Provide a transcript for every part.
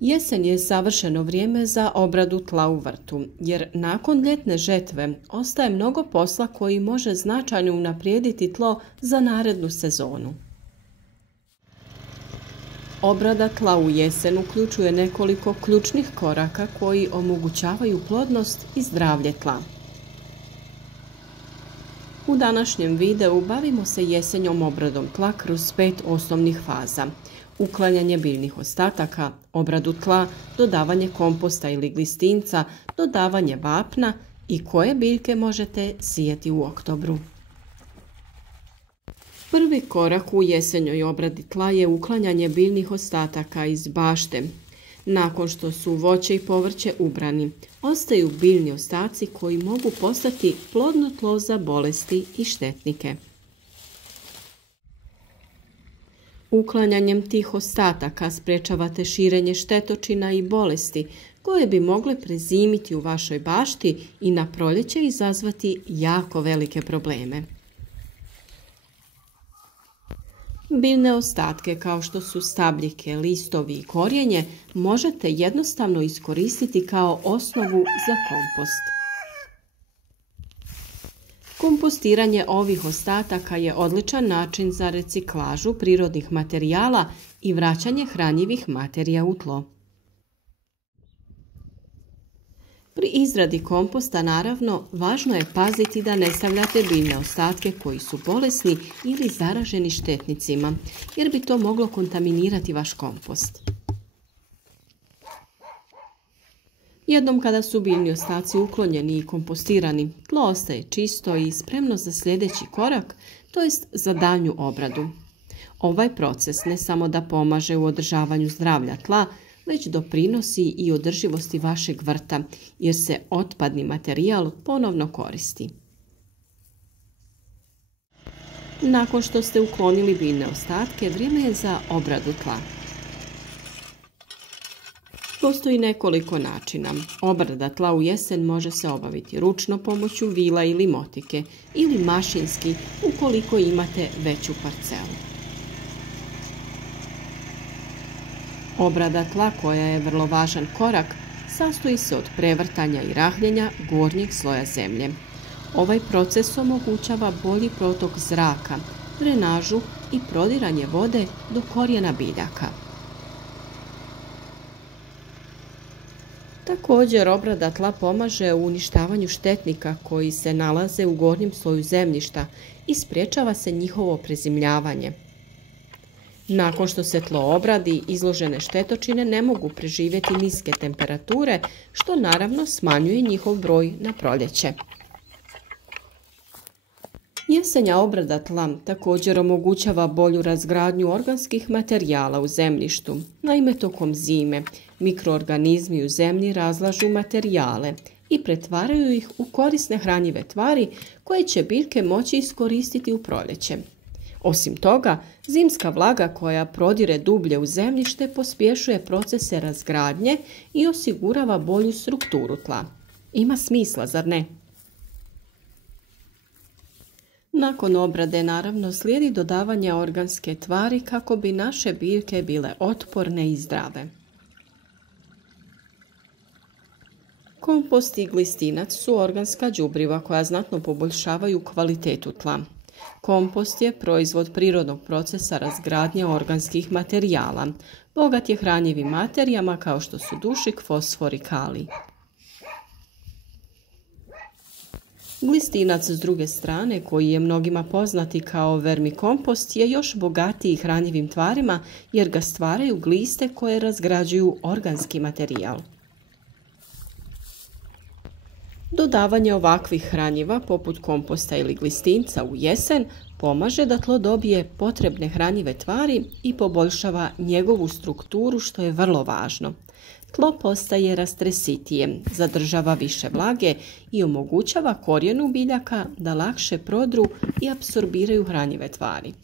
Jesen je savršeno vrijeme za obradu tla u vrtu, jer nakon ljetne žetve ostaje mnogo posla koji može značajno unaprijediti tlo za narednu sezonu. Obrada tla u jesen uključuje nekoliko ključnih koraka koji omogućavaju plodnost i zdravlje tla. U današnjem videu bavimo se jesenjom obradom tla kroz 5 osnovnih faza. Uklanjanje biljnih ostataka, obradu tla, dodavanje komposta ili glistinca, dodavanje vapna i koje biljke možete sijati u oktobru. Prvi korak u jesenjoj obradi tla je uklanjanje biljnih ostataka iz bašte. Nakon što su voće i povrće ubrani, ostaju biljni ostaci koji mogu postati plodno tlo za bolesti i štetnike. Uklanjanjem tih ostataka sprečavate širenje štetočina i bolesti koje bi mogle prezimiti u vašoj bašti i na proljeće izazvati jako velike probleme. Biljne ostatke kao što su stabljike, listovi i korijenje možete jednostavno iskoristiti kao osnovu za kompost. Kompostiranje ovih ostataka je odličan način za reciklažu prirodnih materijala i vraćanje hranjivih materija u tlo. Pri izradi komposta naravno važno je paziti da ne stavljate biljne ostatke koji su bolesni ili zaraženi štetnicima, jer bi to moglo kontaminirati vaš kompost. Jednom kada su biljni ostaci uklonjeni i kompostirani, tlo ostaje čisto i spremno za sljedeći korak, to jest za daljnju obradu. Ovaj proces ne samo da pomaže u održavanju zdravlja tla, već doprinosi i održivosti vašeg vrta, jer se otpadni materijal ponovno koristi. Nakon što ste uklonili biljne ostatke, vrijeme je za obradu tla. Postoji nekoliko načina. Obrada tla u jesen može se obaviti ručno pomoću vila ili motike ili mašinski ukoliko imate veću parcelu. Obrada tla, koja je vrlo važan korak, sastoji se od prevrtanja i rahljenja gornjeg sloja zemlje. Ovaj proces omogućava bolji protok zraka, drenažu i prodiranje vode do korijena biljaka. Također, obrada tla pomaže u uništavanju štetnika koji se nalaze u gornjem sloju zemljišta i sprječava se njihovo prezimljavanje. Nakon što se tlo obradi, izložene štetočine ne mogu preživjeti niske temperature, što naravno smanjuje njihov broj na proljeće. Jesenja obrada tla također omogućava bolju razgradnju organskih materijala u zemljištu. Naime, tokom zime mikroorganizmi u zemlji razlažu materijale i pretvaraju ih u korisne hranjive tvari koje će biljke moći iskoristiti u proljeće. Osim toga, zimska vlaga koja prodire dublje u zemljište pospješuje procese razgradnje i osigurava bolju strukturu tla. Ima smisla, zar ne? Nakon obrade naravno slijedi dodavanje organske tvari kako bi naše biljke bile otporne i zdrave. Kompost i glistinac su organska đubriva koja znatno poboljšavaju kvalitetu tla. Kompost je proizvod prirodnog procesa razgradnje organskih materijala. Bogat je hranjivim materijama kao što su dušik, fosfor i kalij. Glistinac s druge strane, koji je mnogima poznati kao vermikompost, je još bogatiji hranjivim tvarima jer ga stvaraju gliste koje razgrađuju organski materijal. Dodavanje ovakvih hranjiva, poput komposta ili glistinca u jesen, pomaže da tlo dobije potrebne hranjive tvari i poboljšava njegovu strukturu, što je vrlo važno. Tlo postaje rastresitije, zadržava više vlage i omogućava korijenu biljaka da lakše prodru i apsorbiraju hranjive tvari.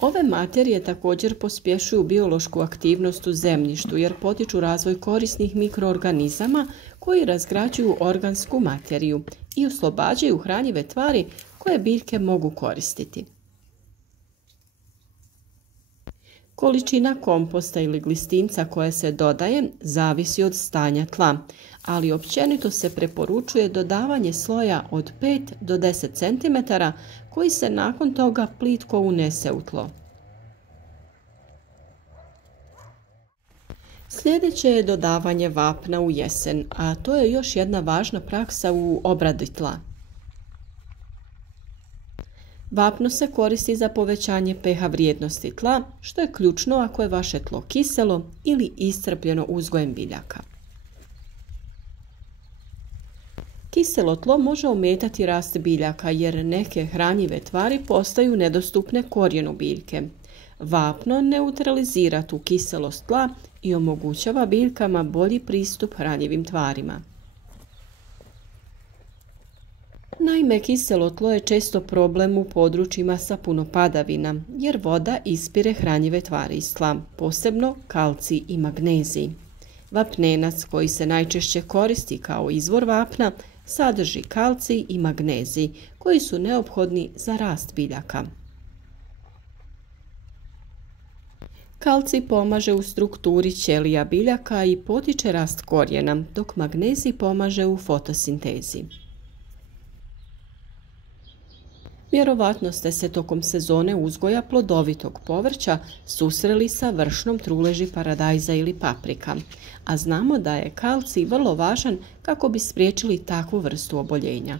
Ove materije također pospješuju biološku aktivnost u zemljištu jer potiču razvoj korisnih mikroorganizama koji razgrađuju organsku materiju i oslobađaju hranjive tvari koje biljke mogu koristiti. Količina komposta ili glistinca koja se dodaje zavisi od stanja tla, ali općenito se preporučuje dodavanje sloja od 5 do 10 cm koji se nakon toga plitko unese u tlo. Sljedeće je dodavanje vapna u jesen, a to je još jedna važna praksa u obradi tla. Vapno se koristi za povećanje pH vrijednosti tla, što je ključno ako je vaše tlo kiselo ili iscrpljeno uzgojem biljaka. Kiselo tlo može ometati rast biljaka jer neke hranjive tvari postaju nedostupne korijenu biljke. Vapno neutralizira tu kiselost tla i omogućava biljkama bolji pristup hranjivim tvarima. Naime, kiselo tlo je često problem u područjima sa puno padavina, jer voda ispire hranjive tvari iz tla, posebno kalcij i magnezij. Vapnenac, koji se najčešće koristi kao izvor vapna, sadrži kalcij i magnezij, koji su neophodni za rast biljaka. Kalcij pomaže u strukturi ćelija biljaka i potiče rast korijena, dok magnezij pomaže u fotosintezi. Vjerovatno ste se tokom sezone uzgoja plodovitog povrća susreli sa vršnom truleži paradajza ili paprika, a znamo da je kalcij vrlo važan kako bi spriječili takvu vrstu oboljenja.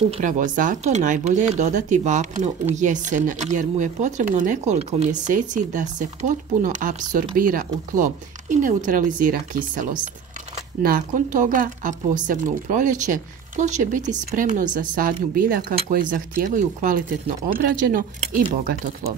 Upravo zato najbolje je dodati vapno u jesen jer mu je potrebno nekoliko mjeseci da se potpuno apsorbira u tlo i neutralizira kiselost. Nakon toga, a posebno u proljeće, tlo će biti spremno za sadnju biljaka koje zahtijevaju kvalitetno obrađeno i bogato tlo.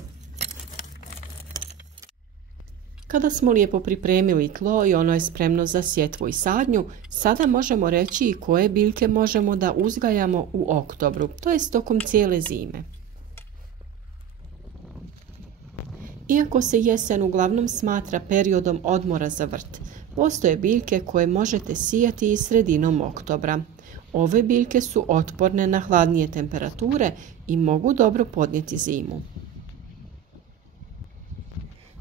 Kada smo lijepo pripremili tlo i ono je spremno za sjetvu i sadnju, sada možemo reći i koje biljke možemo da uzgajamo u oktobru, to jest tokom cijele zime. Iako se jesen uglavnom smatra periodom odmora za vrt, postoje biljke koje možete sijati i sredinom oktobra. Ove biljke su otporne na hladnije temperature i mogu dobro podnijeti zimu.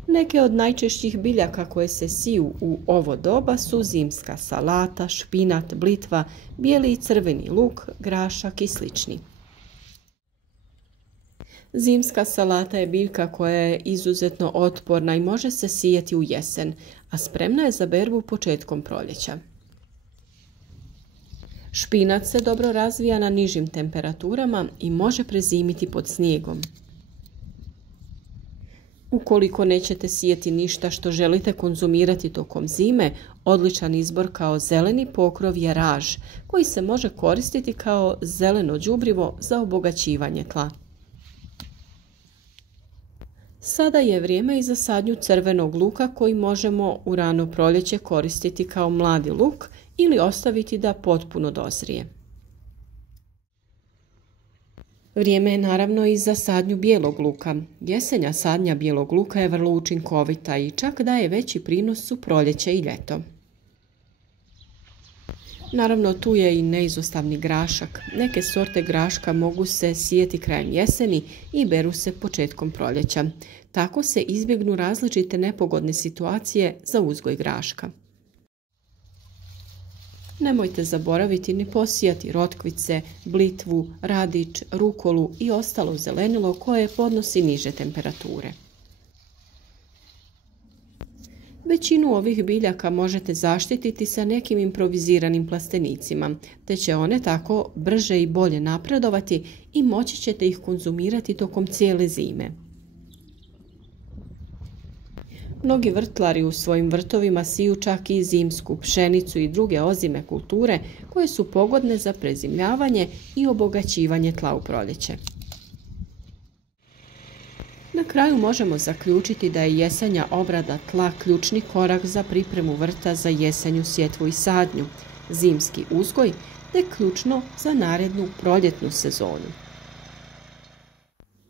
Neke od najčešćih biljaka koje se siju u ovo doba su zimska salata, špinat, blitva, bijeli i crveni luk, grašak i slični. Zimska salata je biljka koja je izuzetno otporna i može se sijati u jesen, a spremna je za berbu početkom proljeća. Špinac se dobro razvija na nižim temperaturama i može prezimiti pod snijegom. Ukoliko nećete sijeti ništa što želite konzumirati tokom zime, odličan izbor kao zeleni pokrov je raž, koji se može koristiti kao zeleno đubrivo za obogaćivanje tla. Sada je vrijeme i za sadnju crvenog luka koji možemo u rano proljeće koristiti kao mladi luk ili ostaviti da potpuno dozrije. Vrijeme je naravno i za sadnju bijelog luka. Jesenja sadnja bijelog luka je vrlo učinkovita i čak daje veći prinos u proljeće i ljeto. Naravno, tu je i neizostavni grašak. Neke sorte graška mogu se sijeti krajem jeseni i beru se početkom proljeća. Tako se izbjegnu različite nepogodne situacije za uzgoj graška. Nemojte zaboraviti ni posijati rotkvice, blitvu, radič, rukolu i ostalo zelenilo koje podnosi niže temperature. Većinu ovih biljaka možete zaštititi sa nekim improviziranim plastenicima, te će one tako brže i bolje napredovati i moći ćete ih konzumirati tokom cijele zime. Mnogi vrtlari u svojim vrtovima siju čak i zimsku pšenicu i druge ozime kulture koje su pogodne za prezimljavanje i obogaćivanje tla u proljeće. Na kraju možemo zaključiti da je jesenja obrada tla ključni korak za pripremu vrta za jesenju sjetvu i sadnju, zimski uzgoj te ključno za narednu proljetnu sezonu.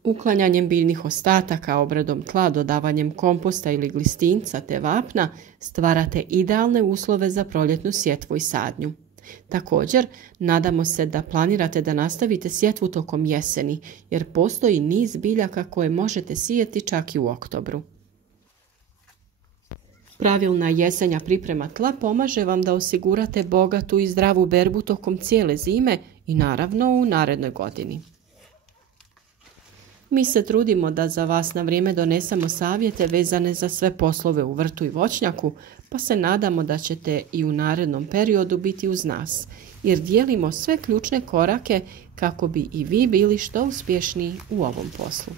Uklanjanjem biljnih ostataka, obradom tla, dodavanjem komposta ili glistinca te vapna stvarate idealne uslove za proljetnu sjetvu i sadnju. Također, nadamo se da planirate da nastavite sjetvu tokom jeseni, jer postoji niz biljaka koje možete sijeti čak i u oktobru. Pravilna jesenja priprema tla pomaže vam da osigurate bogatu i zdravu berbu tokom cijele zime i naravno u narednoj godini. Mi se trudimo da za vas na vrijeme donesemo savjete vezane za sve poslove u vrtu i voćnjaku, pa se nadamo da ćete i u narednom periodu biti uz nas, jer dijelimo sve ključne korake kako bi i vi bili što uspješniji u ovom poslu.